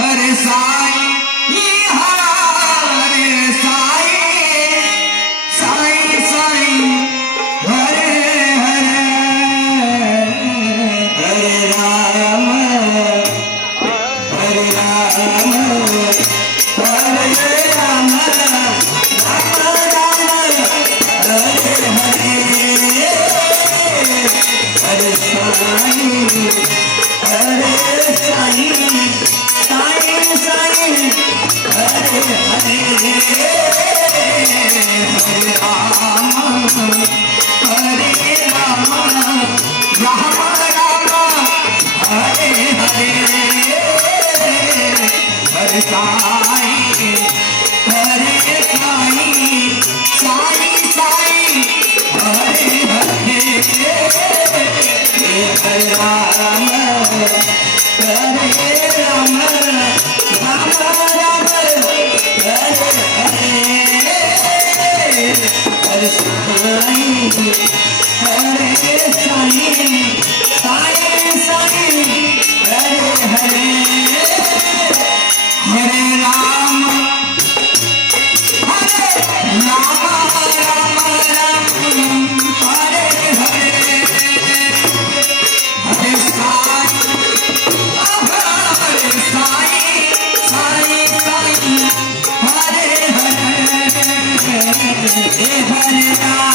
Hare Sai Hare Sai Sai Sai Hare Hare Hare Ram Hare Ram Hare Ram Ram Ram Hare Hare Hare Sai Hare Sai Sai Sai Hare Hare Hare Ram Hare Ram Ram Ram Hare Hare Hare Sai Hare Sai Sai Sai Hare Hare Hare Ram Hare Ram Ram Ram Hare Hare Hare Sai Hare Sai Sai Sai Hare Hare Hare Ram Ram Ram Hare Hare Hare Sai Hare Sai Sai Sai Hare Hare Hare Ram